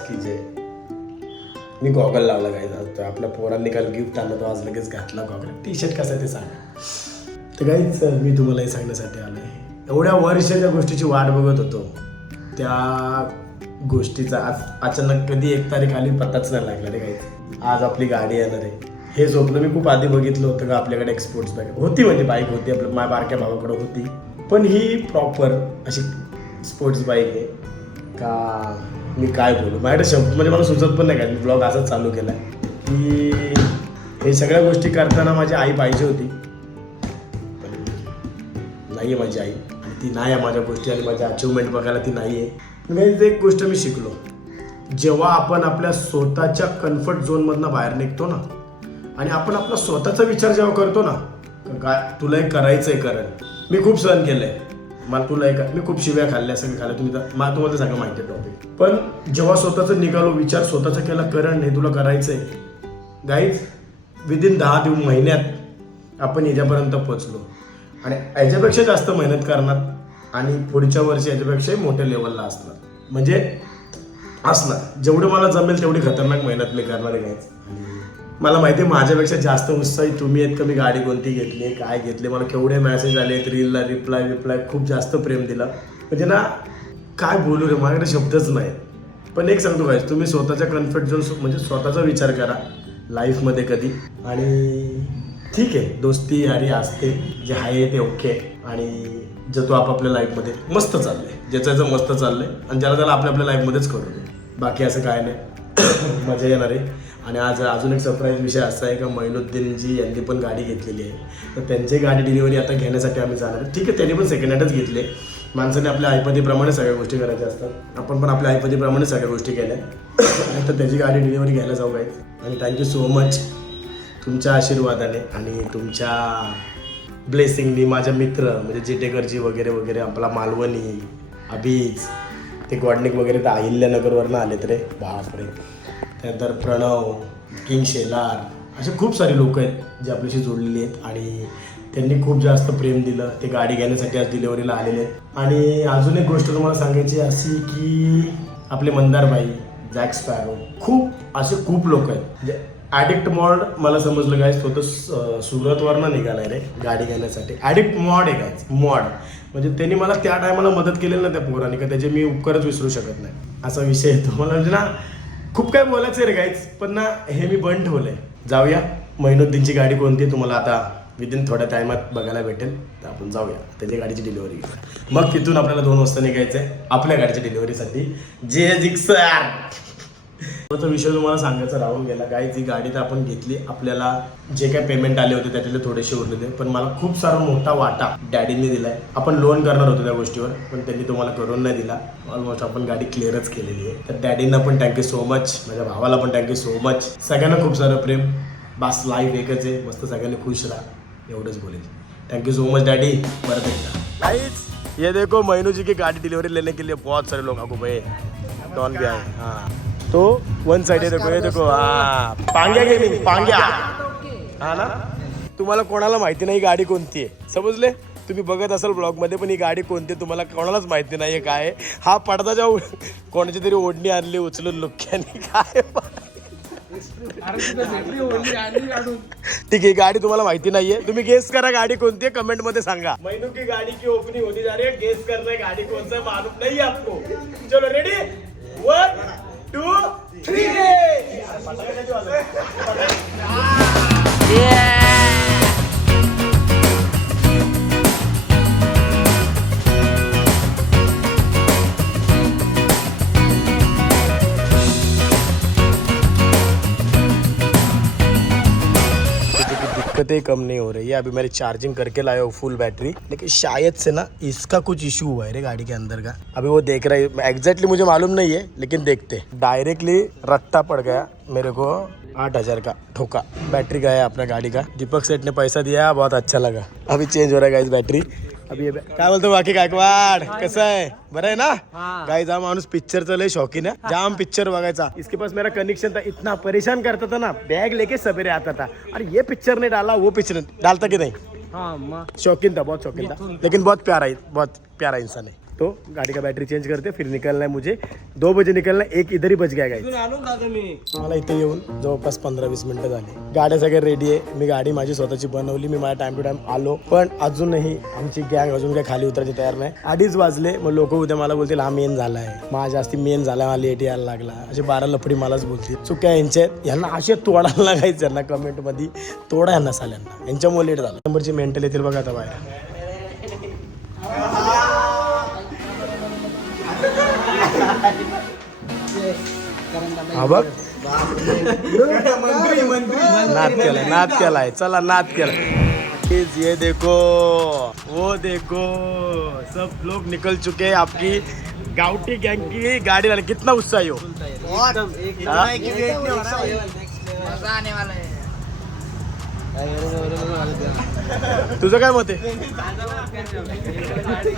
महाराज की जय. मी गॉगल लावला गाईज आज. तर आपल्या पोरांनी काल गिफ्ट आणलं तो आज लगेच घातला गॉगल. टी शर्ट कसं आहे ते सांगा. तर गाईज मी तुम्हाला हे सांगण्यासाठी आलो आहे. एवढ्या वर्ष ज्या गोष्टीची वाट बघत होतो त्या गोष्टीचा आज अचानक कधी 1 तारीख आली पत्ताच नाही लागला रे गाईज. आज आपली गाडी येणार आहे. हे स्वप्न मी खूप आधी बघितलं होतं का आपल्याकडे एक स्पोर्ट्स बाईक होती, म्हणजे बाईक होती आपल्या माझ्या बारक्या भावाकडे होती. पण ही प्रॉपर अशी स्पोर्ट्स बाईक आहे का मी काय बोलू. माझ्याकडे शब्द म्हणजे मला सुचत पण नाही का. मी ब्लॉग असाच चालू केला की हे सगळ्या गोष्टी करताना माझी आई पाहिजे होती, पण नाही आहे माझी आई. आणि ती नाही आहे माझ्या गोष्टी आणि माझ्या अचिव्हमेंट बघायला ती नाही आहे. पण एक गोष्ट मी शिकलो, जेव्हा आपण आपल्या स्वतःच्या कम्फर्ट झोनमधनं बाहेर निघतो ना आणि आपण आपला स्वतःचा विचार जेव्हा करतो ना, काय तुला एक करायचं आहे करण. मी खूप सहन केलं आहे. मला तुला एक मी खूप शिव्या खाल्ल्या सगळं खाल्ल्या. मला तुम्हाला सगळं माहिती आहे टॉपिक. पण जेव्हा स्वतःचं निघालो विचार स्वतःचा केला करण हे तुला करायचं आहे गाईज, विदिन 10 महिन्यात आपण याच्यापर्यंत पोचलो. आणि याच्यापेक्षा जास्त मेहनत करणार आणि पुढच्या वर्षी याच्यापेक्षाही मोठ्या लेवलला असणार. म्हणजे असणार जेवढं मला जमेल तेवढी खतरनाक मेहनत मी करणार आहे गाईज. मला माहिती आहे माझ्यापेक्षा जास्त उत्साही तुम्ही आहेत का मी गाडी कोणती घेतली काय घेतली. मला केवढे मेसेज आले आहेत, रीलला रिप्लाय खूप जास्त प्रेम दिला. म्हणजे ना काय बोलू रे, माझ्याकडे शब्दच नाही. पण एक सांगतो काय, तुम्ही स्वतःच्या कम्फर्ट झोन म्हणजे स्वतःचा विचार करा लाईफमध्ये कधी. आणि ठीक आहे दोस्ती यारी असते, जे आहे ते ओके. आणि जे तो आपापल्या लाईफमध्ये मस्त चाललंय, ज्याचं मस्त चाललंय आणि ज्याला त्याला आपल्या लाईफमध्येच करू दे. बाकी असं काय नाही. मजा येणार आहे. आणि आज अजून एक सरप्राईज विषय असा आहे का मैनुद्दीनजी यांनी पण गाडी घेतलेली आहे. तर त्यांची गाडी डिलिव्हरी आता घेण्यासाठी आम्ही जाणार. ठीक आहे त्यांनी पण सेकंड हँडच घेतले. माणसाने आपल्या आईपतीप्रमाणे सगळ्या गोष्टी करायच्या असतात. आपण पण आपल्या आईपतीप्रमाणे सगळ्या गोष्टी केल्या. तर त्याची गाडी डिलिव्हरी घ्यायला जाऊ आहे. आणि थँक्यू सो मच तुमच्या आशीर्वादाने आणि तुमच्या ब्लेसिंगनी माझ्या मित्र म्हणजे जिटेकरजी वगैरे वगैरे, आपला मालवणी अभिज ते गॉडनिक वगैरे तर अहिल्यानगरवरनं आलेत रे बापरे. त्यानंतर प्रणव किंग शेलार असे खूप सारे लोक आहेत जे आपल्याशी जोडलेले आहेत. आणि त्यांनी खूप जास्त प्रेम दिलं. ते गाडी घेण्यासाठी आज डिलिव्हरीला आलेले आहेत. आणि अजून एक गोष्ट तुम्हाला सांगायची अशी की आपले मंदारबाई जॅक स्पॅरो खूप लोक आहेत. म्हणजे ॲडिक्ट मॉड मला समजलं काय स्वतः सुरतवरनं निघालाय रे गाडी घेण्यासाठी. ॲडिक्ट मॉड आहे काय मॉड म्हणजे त्यांनी मला त्या टायमाला मदत केलेली ना त्या पोरांनी का त्याचे मी उपकारच विसरू शकत नाही. असा विषय आहे तो. मला म्हणजे ना खूप काय बोलायचं रे गाईज, पण ना हे मी बंद ठेवलंय. जाऊया मैनुद्दीनची गाडी कोणती तुम्हाला आता विदिन थोड्या टायमात बघायला भेटेल. तर आपण जाऊया त्याच्या गाडीची डिलिव्हरी घेऊया. मग तिथून आपल्याला 2 वाजता निघायचं आहे आपल्या गाडीच्या डिलिव्हरीसाठी. जे जिक्सर विषय तुम्हाला सांगायचा राहून गेला. गाईज ही गाडी तर आपण घेतली. आपल्याला जे काय पेमेंट आले होते त्यातले थोडेसे उरलेले, पण मला खूप सारा मोठा वाटा डॅडींनी दिलाय. आपण लोन करणार होतो त्या गोष्टीवर पण त्यांनी तुम्हाला करून नाही दिला. ऑलमोस्ट आपण गाडी क्लिअरच केलेली आहे. तर डॅडींना पण थँक्यू सो मच, माझ्या भावाला पण थँक्यू सो मच. सगळ्यांना खूप सारं प्रेम. बस लाईफ एकच आहे, मस्त सगळ्यांनी खुश राहा एवढंच बोलेल. Thank you so much daddy. Guys ये देखो मैनू जी की गाड़ी डिलीवरी लेने के लिए बहुत सारे लोग आपको भाई डॉन भी आए. हाँ तो वन साइड है देखो, ये देखो हाँ पांग्या गेमिंग पांग्या. हा ना तुम्हाला कोणाला माहिती नाही गाडी कोणती आहे समजले. तुम्ही बघत असाल ब्लॉगमध्ये पण ही गाडी कोणती तुम्हाला कोणालाच माहिती नाही आहे काय. हा पडदा जाऊ कोणाची तरी ओढणी आणली उचलून लुक्क्याने काय. ठीक आहे गाडी तुम्हाला माहिती नाहीये. तुम्ही गेस करा गाडी कोणती आहे कमेंट मध्ये सांगा. मैनू की गाड़ी की ओपनिंग होती जा रही है. गेस करना है गाड़ी कौन सा मालूम नहीं आपको. चलो रेडी 1 2 3 दिक्कतें कम नहीं हो रही है. अभी मैंने चार्जिंग करके लाया हूँ फुल बैटरी, लेकिन शायद से ना इसका कुछ इशू हुआ है रे गाड़ी के अंदर का. अभी वो देख रहा है एग्जैक्टली मुझे मालूम नहीं है लेकिन देखते. डायरेक्टली रट्टा पड़ गया मेरे को 8,000 का ठोका. बैटरी गया अपना गाड़ी का. दीपक सेठ ने पैसा दिया बहुत अच्छा लगा. अभी चेंज हो रहा है गाइस बैटरी. अभी काय बोलतो बाकी गायकवाड कसं आहे बरं आहे ना. गाइस हा माणूस पिक्चरचा लय शौकीन है. जाम पिक्चर बघायचा. इसके पास मेरा कनेक्शन था. इतना परेशान करता था ना बैग लेके सवेरे आता था. अरे ये पिक्चर नहीं डाला वो पिक्चर डालता कि नहीं. शौकीन था बहुत शौकीन था लेकिन बहुत प्यारा इंसान है. देखता हूँ, गाड़ी का बैटरी चेंज करते फिर निकलना है मुझे. 2 बजे निकलना, 1 इधर ही बच गया गाईज. मला इथे येऊन जवळपास 15-20 मिनिटं झाली. गाड्या सगळ्या रेडी आहे. मी गाडी माझी स्वतःची बनवली. मी माझ्या टाइम टू टाइम आलो, पण अजूनही आमची गँग अजून काही खाली उतरायची तयार नाही. 2:30 वाजले. मग लोक उद्या मला बोलतील हा मेन झालाय, माझ्या जास्ती मेन झाला, मला लेट यायला लागला, असे 12 लफडी मलाच बोलतील. चुक्या यांच्या आहेत. यांना असे तोडायला लागायचं, यांना कमेंट मध्ये तोडा यांना साल्यांना, यांच्यामुळे लेट झाला. नंबरची मेंटल येतील बघा आता बाहेर. हा बघ नाद केलाय चला नाद केलाय. ये देखो वो देखो सब लोग निकल चुके हैं. आपकी गावठी गैंग की गाड़ी लाने कितना उत्साही हो. तुझं काय मत आहे.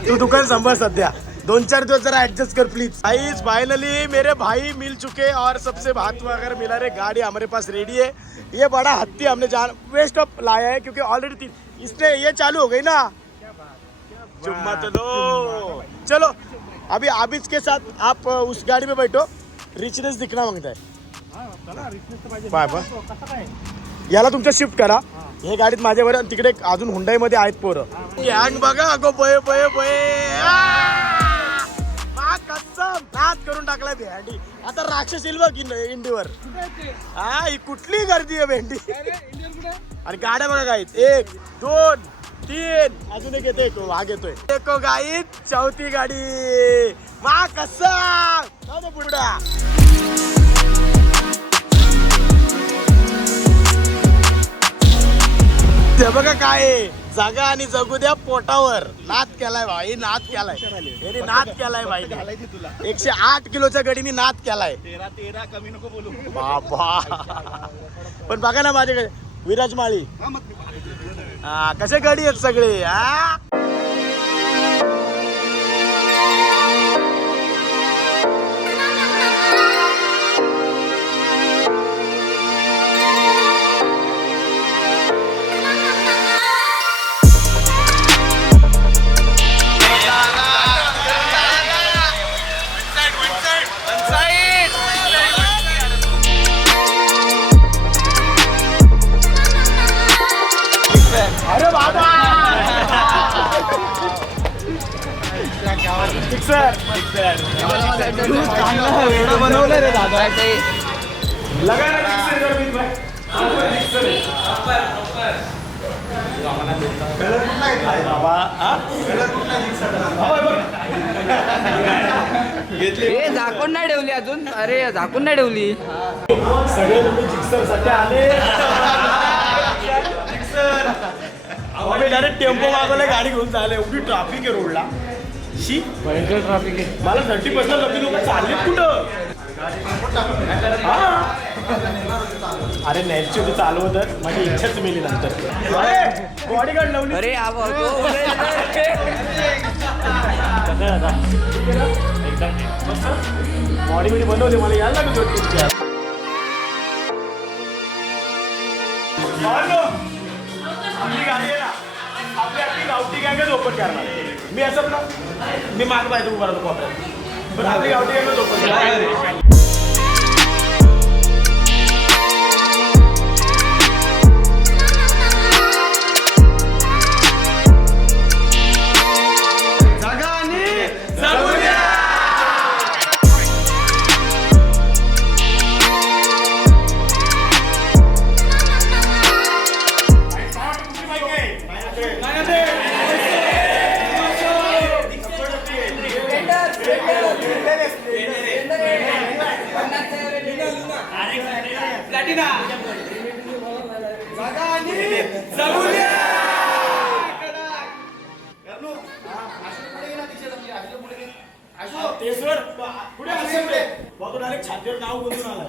तू दुकान सांभाळ सध्या 2-4 दिवस जरा एडजस्ट कर प्लीज. गाइस फाइनली मेरे भाई मिल चुके और सबसे बात वगैरह मिला रहे. गाड़ी हमारे पास रेडी है. ये बड़ा हत्ती हमने जान वेस्ट ऑफ लाया है क्योंकि ऑलरेडी इसने ये चालू हो गई ना. चुम्मा तो लो. चलो अभी आप इसके साथ आप उस गाड़ी में बैठो. रिचनेस दिखना मागता है. याला तुमच्या शिफ्ट करा. हे गाडीत माझ्यावर तिकडे अजून हुंडाई मध्ये आहेत पोरं. गँग बघा अगो बये बये बये कसम नाद करून टाकलाय भेंडी. आता राक्षस येईल बघ इंडीवर. हा ही कुठली गर्दी आहे भेंडी. आणि गाड्या बघा गाईत 1 2 3 अजून एक येतोय तो वाघ येतोय. एको गाईत 4थी गाडी मा कसम पुढा. ते बघा काय जागा आणि जगू द्या पोटावर. नाद केलाय भाई नाद केलाय. याने नाद केलाय भाई. 108 किलोच्या गडीने नाद केलाय. 13 कमी नको बोलू बाबा. पण बघा ना माझ्याकडे विराज माळी कसे गडी आहेत सगळे. हा बनवलं रे दादा. झाकून नाही ठेवली अजून. अरे झाकून नाही ठेवली. सगळे तुम्ही जिक्सर सध्या आले. डायरेक्ट टेम्पो मागवले गाडी घेऊन चालले. एवढी ट्रॅफिक आहे रोडला. शी भयंकर ट्रॅफिक आहे. मला 30% लकी लोक चाललेत कुठं. अरे नेटची होती चालू होतं. माझी इच्छाच मिळली नंतर. बॉडीगार्ड लावली. अरे एकदम बॉडी बिडी बनवली. मला यायला लागत होती. आपली गाडी आहे ना आपली गावठी गँगच ओपन करणार. मी असं ना मी माग पाहिजे उभा राहतो कॉपऱ्यात. पण आपली गावठी गँगच ओपन करणार. छातीवर नाव बोलून आलाय.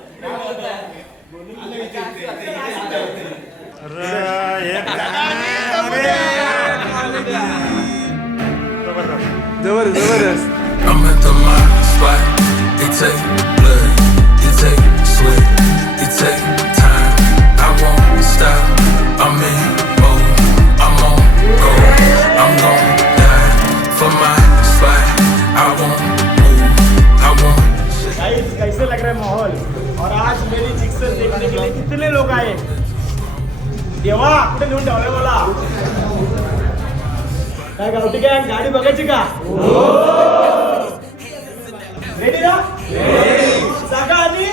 जबरदस्त. I'm at the mark spot. They take blood, they take sweat, they take time. I won't stop. I'm in mode. I'm on go. I'm gon' die for my spot. माहौल और आज मेरी जिक्सर देखने के लिए कितने लोग आए देवा कुठे नेऊन ठेवलंय मला काय गावठी काय गाडी बघायची का रेडी ना जागा आणि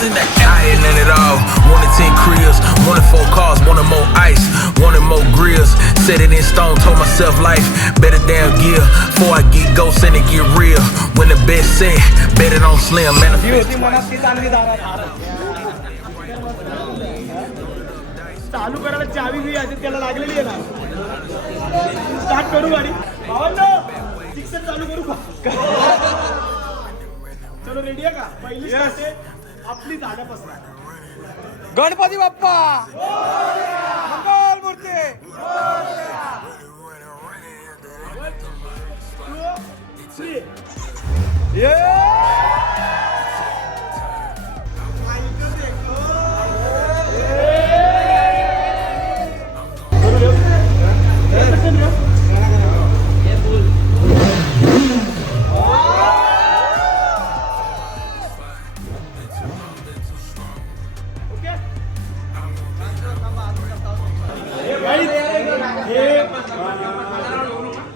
I ain't none at all. Wanted 10 cribs, wanted 4 cars, wanted more ice, wanted more grills. Set it in stone, told myself life better damn gear. Before I get ghosts and it get real. When the best set, bet it on slim, man. चालू करायला चावी बी अजून त्याला लागलेली आहे ना start करू गाडी भावांनो जिक्सर चालू करू का चलो रेडी आहे का पहिली स्टार्ट आहे आपली झाडापासून गणपती बाप्पा मंगल मूर्ती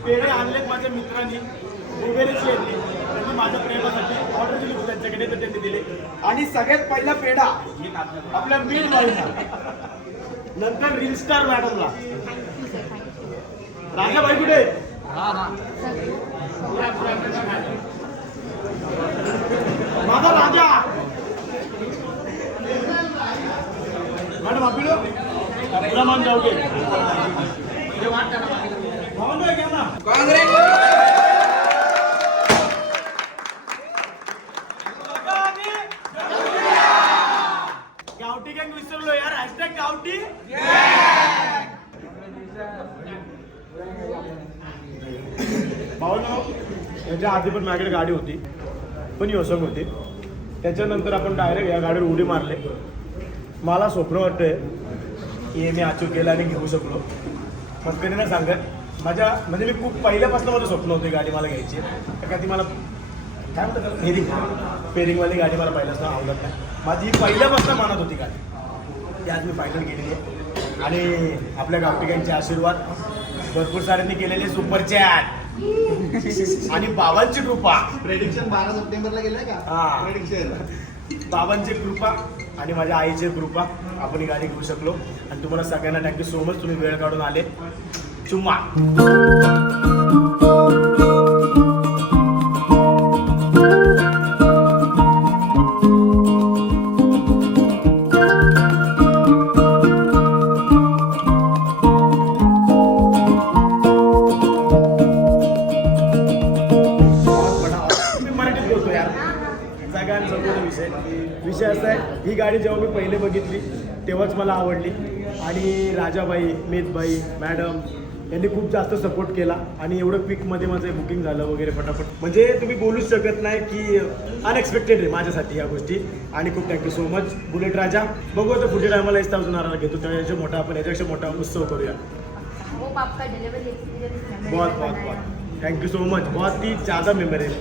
पेढे आणलेत माझ्या मित्रांनी वगैरेची आणली त्यांनी माझ्या प्रेमासाठी ऑर्डर दिली होती त्यांच्याकडे तर त्यांनी दिले आणि सगळ्यात पहिला पेढा आपल्या मीठ बाईला नंतर रील स्टार मॅडमला राजाबाई कुठे माझा राजा मॅडम आपलं पुरा मान जाऊ गावठी गँग विसरलो यार हॅशटॅग गावठी भावनो याच्या आधी पण माझ्याकडे गाडी होती पण योसक होती त्याच्यानंतर आपण डायरेक्ट या गाडीवर उडी मारले मला स्वप्न वाटतंय की मी अचूक केलं आणि घेऊ शकलो मग कधी ना सांगत माझ्या म्हणजे मी खूप पहिल्यापासून माझं स्वप्न होतं गाडी मला घ्यायची का ती मला काय म्हणतात पेरिंगवाली गाडी मला पहिल्यापासून आवडत नाही माझी पहिल्यापासून मानत होती गाडी ती आज मी फायनल केलेली आहे आणि आपल्या गावठीकांचे आशीर्वाद भरपूर साऱ्यांनी केलेले सुपर चॅट आणि बाबांची कृपा प्रेडिक्शन 12 सप्टेंबरला गेलाय का हा. प्रेडिक्शन बाबांची कृपा आणि माझ्या आईची कृपा आपण ही गाडी घेऊ शकलो आणि तुम्हाला सगळ्यांना थँक्यू सो मच तुम्ही वेळ काढून आले चुम्मा विषय असा आहे ही गाडी जेव्हा मी पहिले बघितली तेव्हाच मला आवडली आणि राजाबाई मीतबाई मॅडम यांनी खूप जास्त सपोर्ट केला आणि एवढं क्विकमध्ये माझं बुकिंग झालं वगैरे फटाफट म्हणजे तुम्ही बोलूच शकत नाही की अनएक्सपेक्टेड आहे माझ्यासाठी या गोष्टी आणि खूप थँक्यू सो मच बुलेट राजा बघू आता पुढच्या टायमाला 1000 घेतो तेव्हा याच्या मोठा आपण याच्यापेक्षा मोठा उत्सव करूया बहुत बहुत बहुत थैंक यू सो मच बहुत ही ज़्यादा मेमोरेबल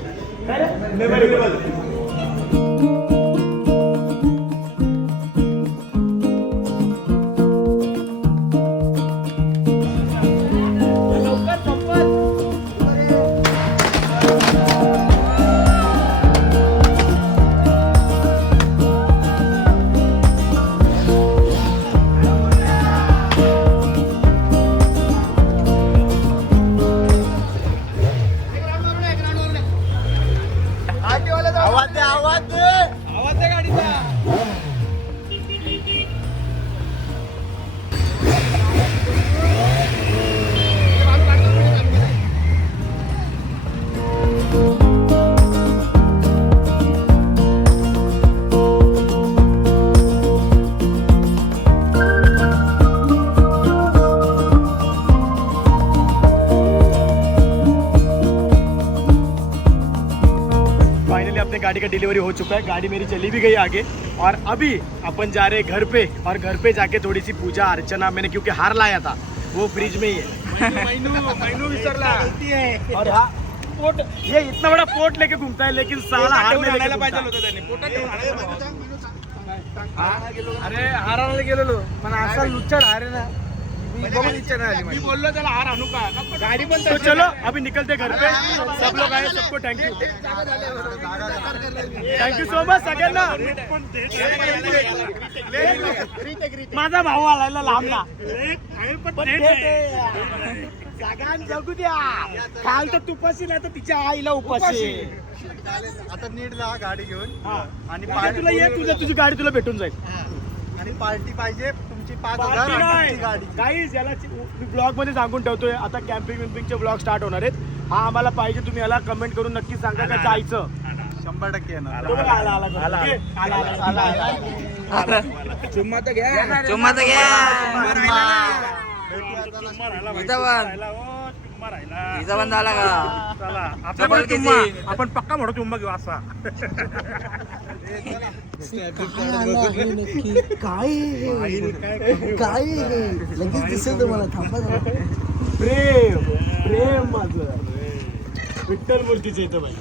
गाड़ी का डिलीवरी हो चुका है गाड़ी मेरी चली भी गई आगे और अभी अपन जा रहे घर पे और घर पे जाके थोड़ी सी पूजा अर्चना मैंने क्योंकि हार लाया था वो फ्रिज में ही है मैनू विसरला और हाँ पोट ये इतना बड़ा पोट लेके घूमता है लेकिन साला हार में लेके घूमता है. अरे हारायला गेलेलो पण असा लुच्चड हारे ना बघून इच्छा नाही मी बोललो त्याला हार आणू का गाडी पण तो चलो अभी निकलते घर पे. सब लोग आए, सबको थँक्यू सो मच सगळ्यांना. माझा भाऊ आलायला लांबला सगळ्यांना जगू द्या. काल तर तुपाशी नाही तर तिच्या आईला उपाशी. आता नीट जा गाडी घेऊन आणि आणि तुला ये तुझी गाडी तुला भेटून जाईल. आणि पार्टी पाहिजे तुमची 5,000 आणि गाडी. गाईज याला मी ब्लॉग मध्ये सांगून ठेवतोय आता कॅम्पिंग विम्पिंगचे ब्लॉग स्टार्ट होणार आहेत. हा आम्हाला पाहिजे तुम्ही याला कमेंट करून नक्की सांगा का जायचं. 100% येणार. तो बघा, आला. चुम्मा तर घ्या चुम्मा तर घ्या. इथं पण झाला का डबल किती? आपण पक्का म्हणतो चुम्मा घेऊ असा काय लगेच दिसेल तुम्हाला थांबा जरा. प्रेम माझं विठ्ठल मूर्तीचं येतं बाई.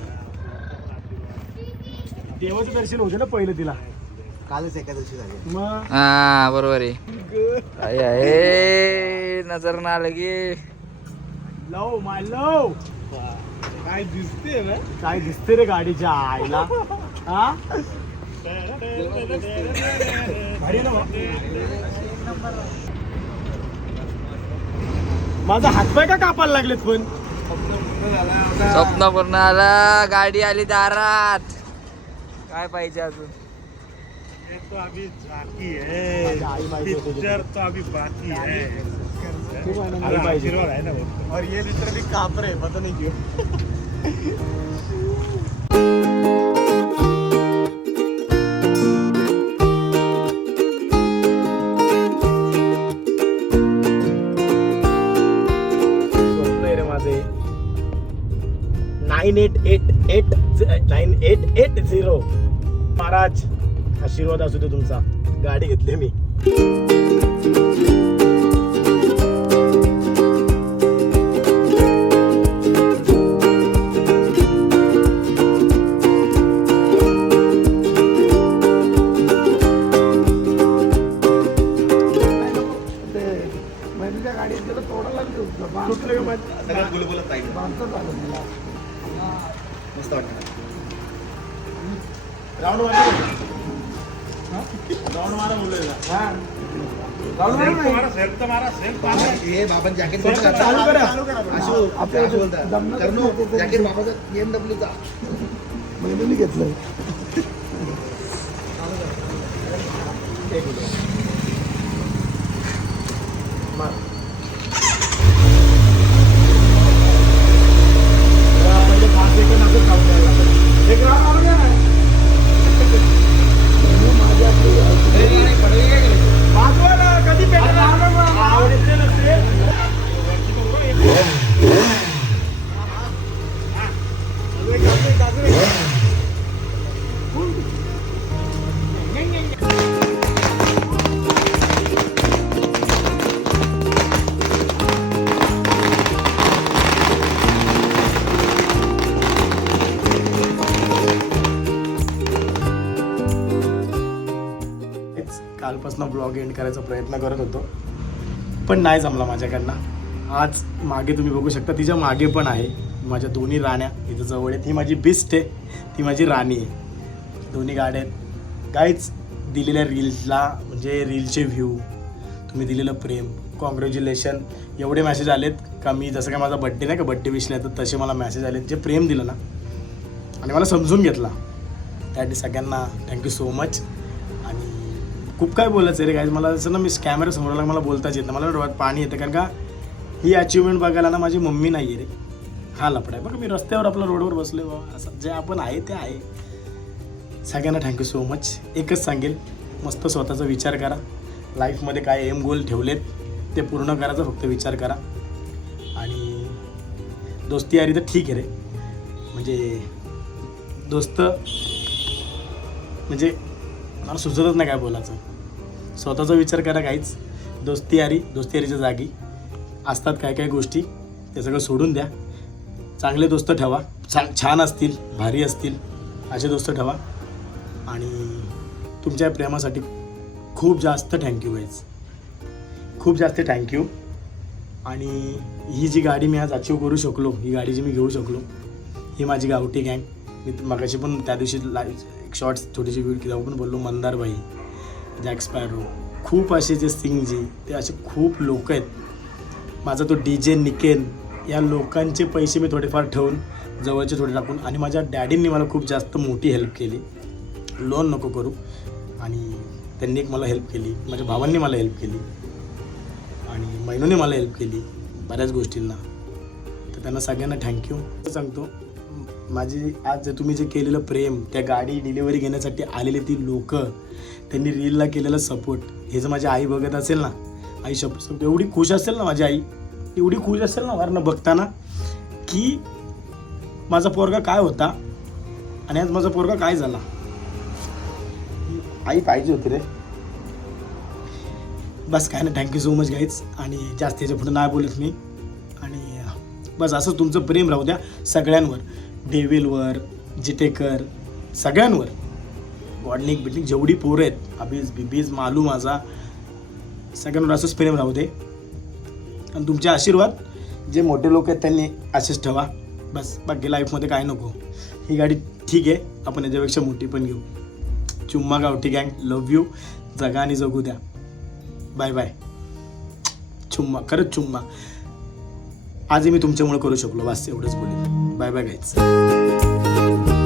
देवाचं दर्शन होतं ना पहिलं तिला. कालच एकादशी झाली. मग हा बरोबर आहे. आहे नजर ना लगे. लव माय लव काय दिसते ना काय दिसते रे गाडीच्या आईला. हा भारी आहे ना बा? माझा हातपाय का कापायला लागलेत पण. स्वप्न पूर्ण आला. गाडी आली दारात. काय पाहिजे अजून. तो अभी बाकी है आई पाहिजे होती. पिक्चर तो अभी बाकी है आई पाहिजे. आशीर्वाद आहे ना भाऊ. और ये मित्र भी काप रहे पता नहीं क्यों. स्वप्न आहे रे माझे. 9880 महाराज आशीर्वाद असू दे तुमचा. गाडी घेतली मी. सगळं बोलत पाहिजे. मस्त वाटतं. राऊंड मारा बोललेला. सेल्फ तर मारा सेल्फ मारा हे बाबा जॅकेट चालू करा. आपल्या बोलतात जॅकेट बाबाचं BMW चा महिन्याने घेतलंय. पहिले 5 सेकंड असं खाऊन द्यायला लागतं. एक राऊंड मारून द्या ना. वाजवा ना, कधी पेटेल आवडते नसते. कालपासून ब्लॉग एंड करायचा प्रयत्न करत होतो पण नाही जमला माझ्याकडनं. आज मागे तुम्ही बघू शकता तिच्या मागे पण आहे माझ्या दोन्ही राण्या इथं जवळ आहेत. ही माझी बिस्ट आहे, ती माझी राणी आहे. दोन्ही गाड्या आहेत. गाईच दिलेल्या रील्सला म्हणजे रीलचे व्ह्यू, तुम्ही दिलेलं प्रेम, कॉंग्रॅच्युलेशन. एवढे मेसेज आलेत का मी जसं काय माझा बड्डे नाही का बड्डे विशला तर तसे मला मेसेज आलेत. जे प्रेम दिलं ना आणि मला समजून घेतला त्यासाठी सगळ्यांना थँक्यू सो मच. आणि खूप काय बोलायचं रे गाईज. मला जसं ना मी कॅमेरा समोर मला बोलताच येतं. मला डोळ्यात पाणी येतं कारण का ही अचिव्हमेंट बघायला ना माझी मम्मी नाही आहे रे. हा लफडा आहे बघा. मी रस्त्यावर आपलं रोडवर बसलो बाबा. असं जे आपण आहे ते आहे. सगळ्यांना थँक्यू सो मच. एकच सांगेल मस्त स्वतःचा विचार करा. लाईफमध्ये काय एम गोल ठेवलेत ते पूर्ण करायचा फक्त विचार करा. आणि दोस्ती यारी तर ठीक आहे रे. म्हणजे दोस्त म्हणजे मला सुचतच नाही काय बोलायचं. स्वतःचा विचार करा काहीच. दोस्ती यारीच्या जागी असतात काय काय गोष्टी ते सगळं सोडून द्या. चांगले दोस्त ठेवा, छान असतील, भारी असतील असे दोस्त ठेवा. आणि तुमच्या प्रेमासाठी खूप जास्त थँक्यू गाईज, खूप जास्त थँक्यू. आणि ही जी गाडी मी आज अचीव करू शकलो, ही गाडी जी मी घेऊ शकलो, ही माझी गावठी गँग. मी मगाशी पण त्या दिवशी एक शॉर्ट्स छोटीशी व्हिडिओ तेव्हा पण बोललो, मंदारबाई, जॅक स्पॅरो, खूप असे जे सिंगजी, ते असे खूप लोक आहेत. माझा तो DJ निकेन, या लोकांचे पैसे मी थोडेफार ठेवून जवळचे थोडे टाकून, आणि माझ्या डॅडींनी मला खूप जास्त मोठी हेल्प केली. लोन नको करू, आणि त्यांनी एक मला हेल्प केली, माझ्या भावांनी मला हेल्प केली, आणि महिनूने मला हेल्प केली बऱ्याच गोष्टींना. तर त्यांना सगळ्यांना थँक्यू सांगतो. माझी आज तुम्ही जे केलेलं प्रेम, त्या गाडी डिलिव्हरी घेण्यासाठी आलेली ती लोक, त्यांनी रीलला केलेला सपोर्ट, हे जर माझी आई बघत असेल ना, आई शब्द एवढी खुश असेल ना, माझी आई एवढी खुश असेल ना वरनं बघताना, की माझा पोरगा काय होता आणि आज माझा पोरगा काय झाला. आई पाहिजे होती रे. बस काय ना, थँक्यू सो मच गाईज. आणि जास्त याच्या पुढे नाही बोलत मी. आणि बस असं तुमचं प्रेम राहू द्या सगळ्यांवर, डेविलवर, जिटेकर, सगळ्यांवर. गॉडनिक बिल्डिंग जेवढी पोरं आहेत, अबीज बिबीज मालू माझा, सगळ्यांवर असंच प्रेम राहू दे. आणि तुमचे आशीर्वाद, जे मोठे लोक आहेत त्यांनी असेच ठेवा. बस बाकी लाईफमध्ये काय नको. ही गाडी ठीक आहे, आपण याच्यापेक्षा मोठी पण घेऊ. चुम्मा गावठी गँग, लव्ह यू. जगा आणि जगू द्या. Bye bye. चुम्मा, खरंच चुम्मा. आजही मी तुमच्यामुळे करू शकलो, बस एवढंच बोलेन. Bye bye guys.